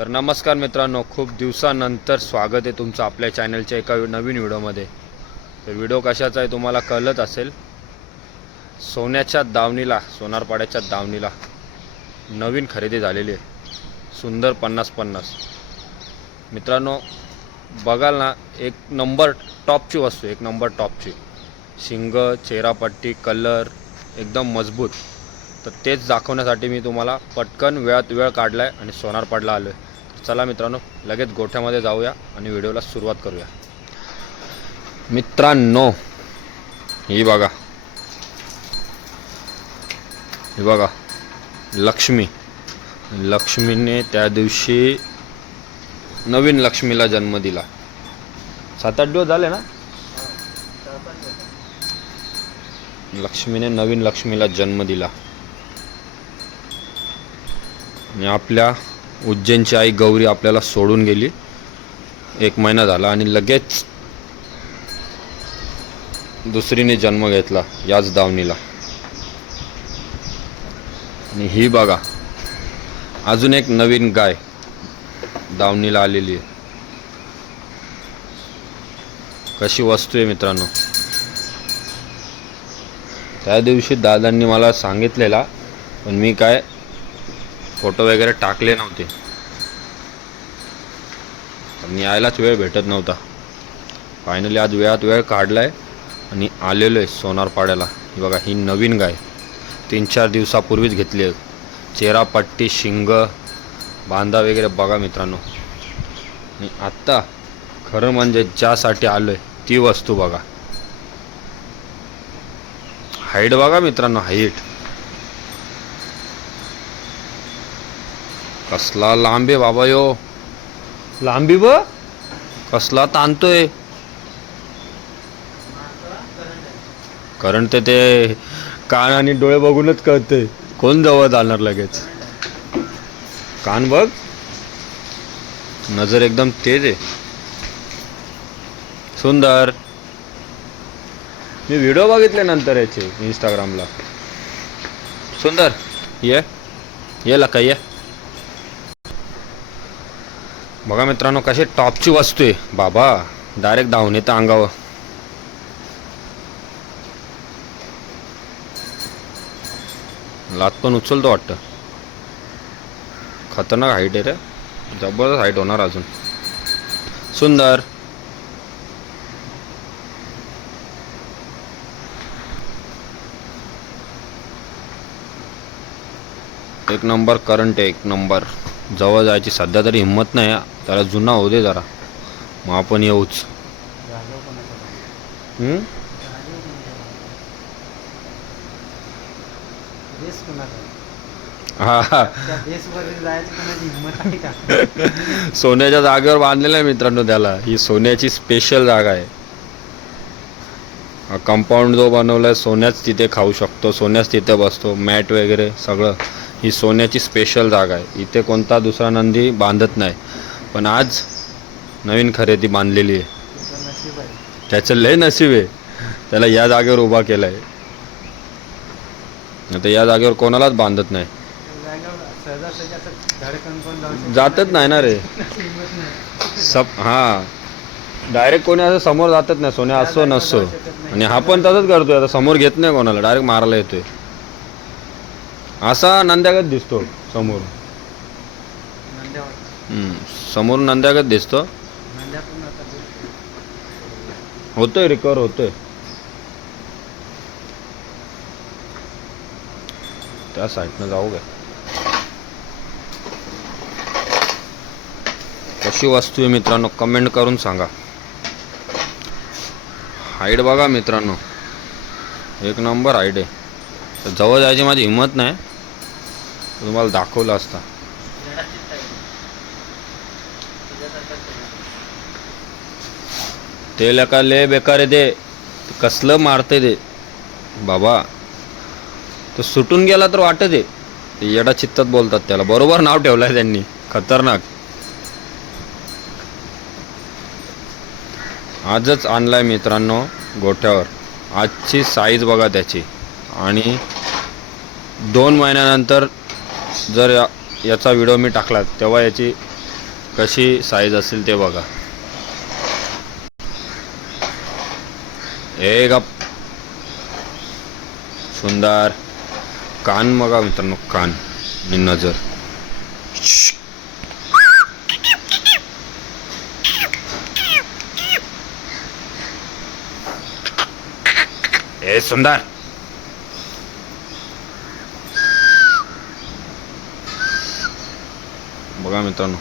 तर नमस्कार मित्रांनो, खूप दिवसानंतर स्वागत आहे तुमचं आपल्या चॅनलच्या एका नवीन व्हिडिओमध्ये. तर व्हिडिओ कशाचा आहे तुम्हाला कळत असेल. सोन्याच्या दावणीला, सोनारपाड्याच्या दावणीला नवीन खरेदी झालेली आहे. सुंदर 50-50 मित्रांनो, बघाल ना, एक नंबर टॉपची वस्तू, एक नंबर टॉपची. शिंग, चेहरापट्टी, कलर एकदम मजबूत. तर तेच दाखवण्यासाठी मी तुम्हाला पटकन वेळात वेळ काढला आहे आणि सोनारपाडला आलो आहे. चला मित्रांनो, लगेच गोठ्यामध्ये जाऊया आणि व्हिडिओला सुरुवात करूया. मित्रांनो, ही बघा, ही बघा लक्ष्मीने त्या दिवशी नवीन लक्ष्मीला जन्म दिला. 7-8 दिवस झाले ना. लक्ष्मीने नवीन लक्ष्मीला जन्म दिला आणि आपल्या उज्जैनची आई गौरी आपल्याला सोडून गेली. 1 महिना झाला आणि लगेच दुसरीने जन्म घेतला याच दावणीला. आणि ही बघा, अजून एक नवीन गाय दावणीला आलेली आहे. कशी वस्तू आहे मित्रांनो. त्या दिवशी दादांनी मला सांगितलेला, पण मी काय फोटो वगैरे टाकले नव्हते आणि यायलाच वेळ भेटत नव्हता. फायनली आज वेळात वेळ काढलाय आणि आलेलो आहे सोनारपाड्याला. ही बघा, ही नवीन गाय 3-4 दिवसापूर्वीच घेतली आहे. चेहरापट्टी, शिंग, बांधा वगैरे बघा मित्रांनो. आणि आत्ता खरं म्हणजे ज्यासाठी आलोय ती वस्तू बघा. हाईट बघा मित्रांनो, हाईट कसला लांबे बाबा. यो लांबी बघ, कसला ताणतोय. कारण ते कान आणि डोळे बघूनच कळते कोण जवळ जाणार लगेच. कान बघ, नजर एकदम तेज आहे. सुंदर. मी व्हिडिओ बघितले नंतर याचे इंस्टाग्रामला. सुंदर, ये लका ये. बघा मित्रांनो, कशी टॉपची वस्तू आहे बाबा. डायरेक्ट धावून येतं अंगावर. लात पण उचलतो वाटतं. खतरनाक हाईट आहे रे, जबरदस्त हाईट होणार अजून. सुंदर. एक नंबर करंट आहे, एक नंबर. जवळ जायची सध्या तरी हिंमत नाही. त्याला जुना होऊ दे जरा, मग आपण येऊच. हा सोन्याच्या जागेवर बांधलेलं आहे मित्रांनो त्याला. ही सोन्याची स्पेशल जागा आहे. कंपाऊंड जो बनवलाय सोन्याच तिथे खाऊ शकतो, सोन्याच तिथे बसतो, मॅट वगैरे सगळं. ही सोन्याची स्पेशल जागा आहे. इथे कोणता दुसरा नंदी बांधत नाही. पण आज नवीन खरेदी बांधलेली आहे. त्याचं लय नशीब आहे, त्याला या जागेवर उभा केला आहे. आता या जागेवर कोणालाच बांधत नाही. जातच नाही ना रे सब. हां, डायरेक्ट कोणी असं समोर जातच नाही. सोन्या असो नसो. आणि हा पण तसंच करतोय. आता समोर घेत नाही कोणाला, डायरेक्ट मारायला येतोय. असा नंद्यागत दिसतो समोर. समोर नंद्यागत दिसतो. होतोय, रिकवर होतोय. त्या साईडनं जाऊ काय. कशी वस्तू आहे मित्रांनो, कमेंट करून सांगा. हाईट बघा मित्रांनो, एक नंबर हाईट आहे. तर जवळ जायची माझी हिंमत नाही, तुम्हाला दाखवलं असता. ते लका लय बेकार आहे ते. कसलं मारते ते बाबा. तो सुटून गेला तर वाटत आहे. ते येडा चित्तात बोलतात त्याला. बरोबर नाव ठेवलंय त्यांनी, खतरनाक. आजच आणलाय मित्रांनो गोठ्यावर. आजची साईज बघा त्याची. आणि 2 महिन्यानंतर जर याचा व्हिडिओ मी टाकला तेव्हा याची कशी साईज असेल ते बघा. एक सुंदर कान बघा मित्रांनो, कान आणि नजर. ए सुंदर. बघा मित्रांनो,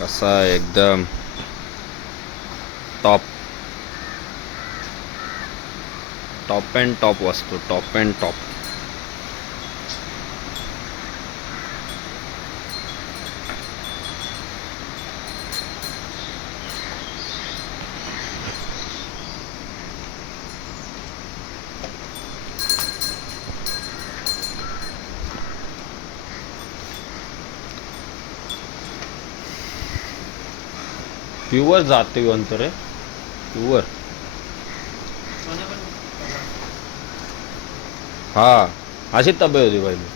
कसा एकदम टॉप अँड टॉप वस्तू, टॉप अँड टॉप. प्युअर जातीवंत रे, प्युअर. हा अशीच तब्येत होती पहिली.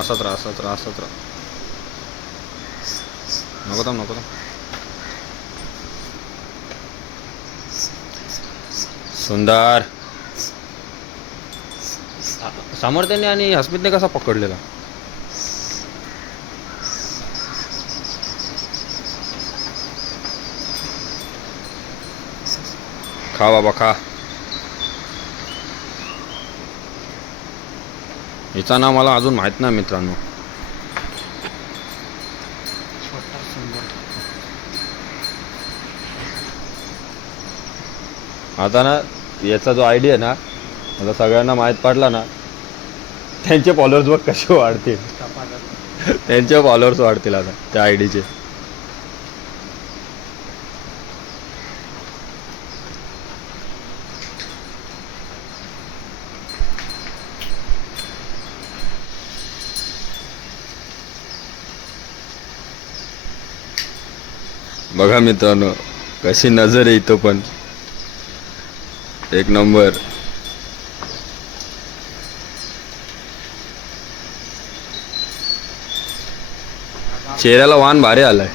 असाच राहा, असाच राहा, असाच राहा. नको थांब, नको थांब. सुंदर. सामर्थ्याने आणि हस्मितने कसा पकडलेला. खा बाबा खा. हिचं नाव मला अजून माहित नाही मित्रांनो. आता ना याचा जो आयडिया ना, आता सगळ्यांना माहीत पडला ना, त्यांचे फॉलोअर्स बघ कसे वाढतील. त्यांचे फॉलोअर्स वाढतील आता त्या आयडीचे. बघा मित्रांनो, कशी नजर आहे इथं पण, एक नंबर. चेहऱ्याला वाण भारी आलाय.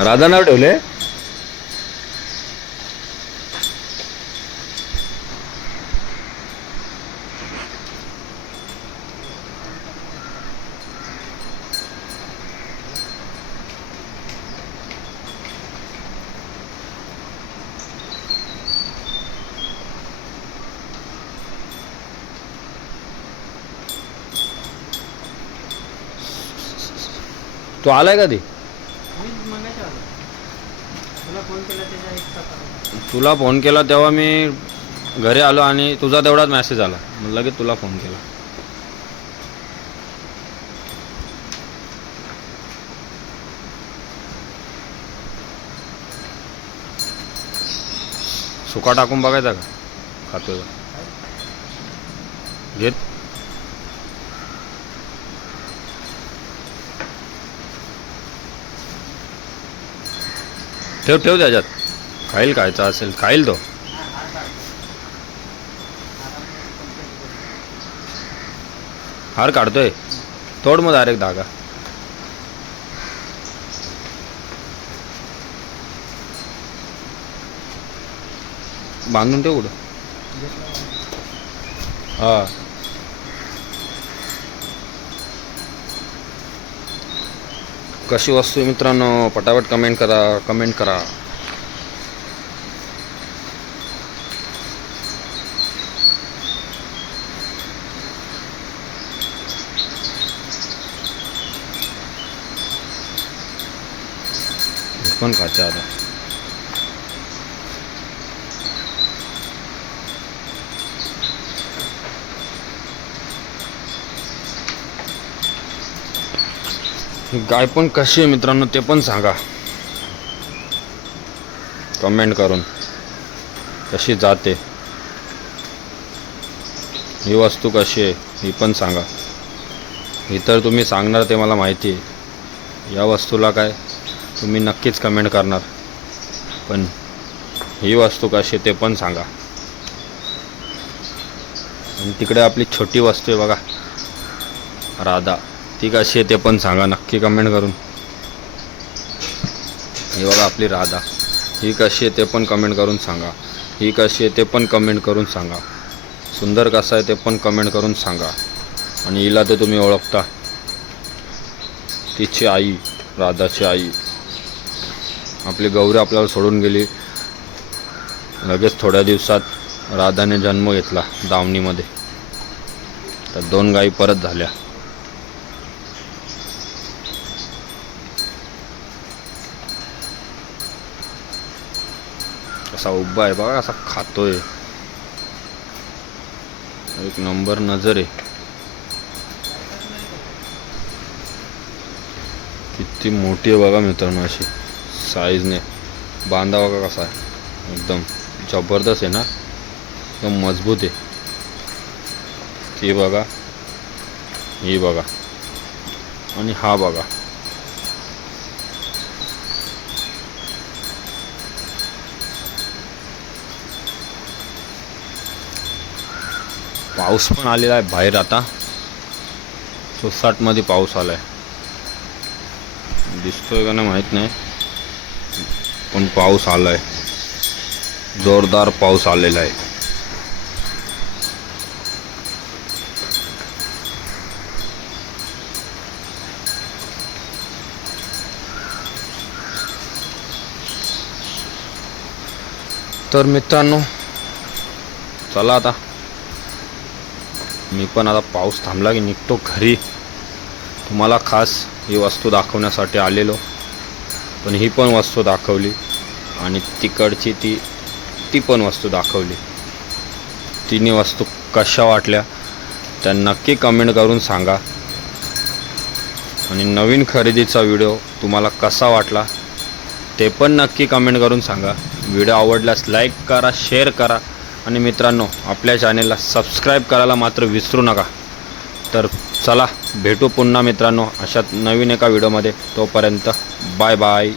राधा नाव ठेवले. तू आलाय कधी. तुला फोन केला तेव्हा मी घरी आलो आणि तुझा तेवढाच मेसेज आला, मग लगेच तुला फोन केला. सुका टाकून बघायचा का खातोय घेत. ठेव ठेव त्याच्यात, खाईल. खायचा असेल खाईल तो. हार काढतोय. तोड मग डायरेक्ट धागा. बांधून ठेव कुठं. हा कशी वस्तू आहे मित्रांनो, पटापट कमेंट करा, कमेंट करा. पण खायचं आता. गाय पण कशी आहे मित्रांनो ते पण सांगा कमेंट करून. कशी जाते ही वस्तू, कशी आहे ही पण सांगा. ही तर तुम्ही सांगणार ते मला माहिती आहे. या वस्तूला काय तुम्ही नक्कीच कमेंट करणार, पण ही वस्तू कशी ते पण सांगा. आणि तिकडे आपली छोटी वस्तू आहे बघा राधा, ती कशी आहे ते पण सांगा नक्की कमेंट करून. ही बघा आपली राधा, ही कशी आहे ते पण कमेंट करून सांगा. ही कशी आहे ते पण कमेंट करून सांगा. सुंदर कसा आहे ते पण कमेंट करून सांगा. आणि हिला तर तुम्ही ओळखता, तिची आई, राधाची आई. आपली गौरी आपल्याला सोडून गेली, लगेच थोड्या दिवसात राधाने जन्म घेतला दावणीमध्ये. तर 2 गायी परत झाल्या. कसा उभा आहे बघा, कसा खातोय. एक नंबर नजर आहे. किती मोठी आहे बघा मित्रांनो, अशी साईजने. बांधा बघा कसा आहे, एकदम जबरदस्त आहे ना, एकदम मजबूत आहे. ती बघा, ही बघा, आणि हा बघा. पाऊस पण आलेला आहे बाहेर आता, सुसाटमध्ये पाऊस आलाय. दिसतोय का नाही माहित नाही, पण पाऊस आलाय, जोरदार पाऊस आलेला आहे. तर मित्रांनो चला आता मी पण आता पाऊस थांबला की निघतो घरी. तुम्हाला खास ही वस्तू दाखवण्यासाठी आलेलो, पण ही पण वस्तू दाखवली आणि तिकडची ती पण वस्तू दाखवली. तिन्ही वस्तू कशा वाटल्या त्या नक्की कमेंट करून सांगा. आणि नवीन खरेदीचा व्हिडिओ तुम्हाला कसा वाटला ते पण नक्की कमेंट करून सांगा. व्हिडिओ आवडल्यास लाईक करा, शेअर करा, आणि मित्रांनो आपल्या चॅनेलला सबस्क्राईब करायला मात्र विसरू नका. तर चला भेटू पुन्हा मित्रांनो अशात नवीन एका व्हिडिओमध्ये. तोपर्यंत बाय बाय.